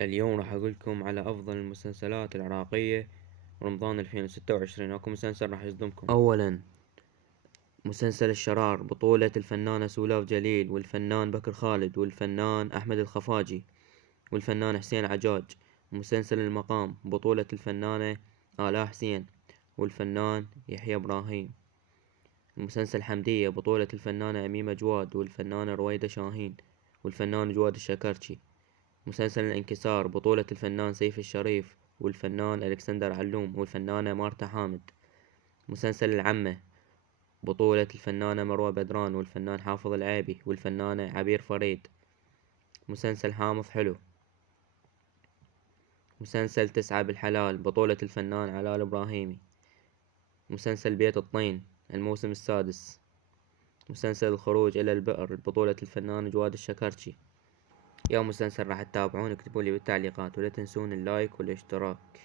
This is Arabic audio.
اليوم راح أقولكم على أفضل المسلسلات العراقية رمضان 2026. أكو مسلسل راح يصدمكم. أولا، مسلسل الشرار بطولة الفنانة سولاف جليل والفنان بكر خالد والفنان أحمد الخفاجي والفنان حسين عجاج. مسلسل المقام بطولة الفنانة آلاء حسين والفنان يحيى إبراهيم. مسلسل حمدية بطولة الفنانة أميمة جواد والفنانة رويدة شاهين والفنان جواد الشكرشي. مسلسل الانكسار بطولة الفنان سيف الشريف والفنان ألكسندر علوم والفنانة مارتا حامد. مسلسل العمة بطولة الفنانة مروة بدران والفنان حافظ العيبي والفنانة عبير فريد. مسلسل حامض حلو. مسلسل تسعة بالحلال بطولة الفنان علاء الإبراهيمي. مسلسل بيت الطين الموسم السادس. مسلسل الخروج إلى البئر بطولة الفنان جواد الشكرشي. يا مسلسل راح تتابعون اكتبولي بالتعليقات، ولا تنسون اللايك والاشتراك.